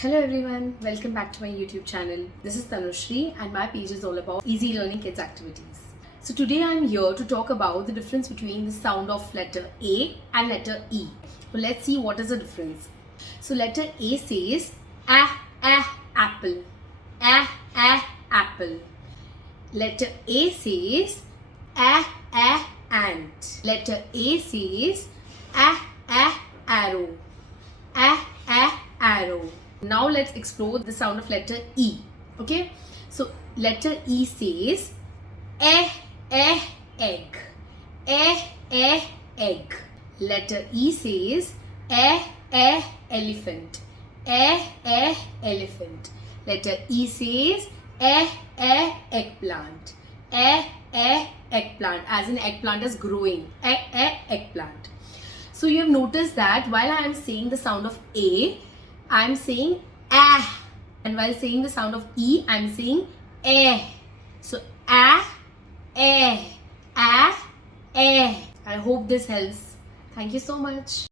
Hello everyone, welcome back to my YouTube channel. This is Tanushree and my page is all about easy learning kids activities. So today I'm here to talk about the difference between the sound of letter A and letter E. So let's see what is the difference. So letter A says apple, apple. Letter A says ant. Letter A says arrow, arrow. Now let's explore the sound of letter E. Okay, so letter E says egg, egg. Letter E says elephant, elephant. Letter E says eggplant, eggplant, as in eggplant is growing, eggplant. So you have noticed that while I am saying the sound of A, I am saying and while saying the sound of E, I am saying So I hope this helps. Thank you so much.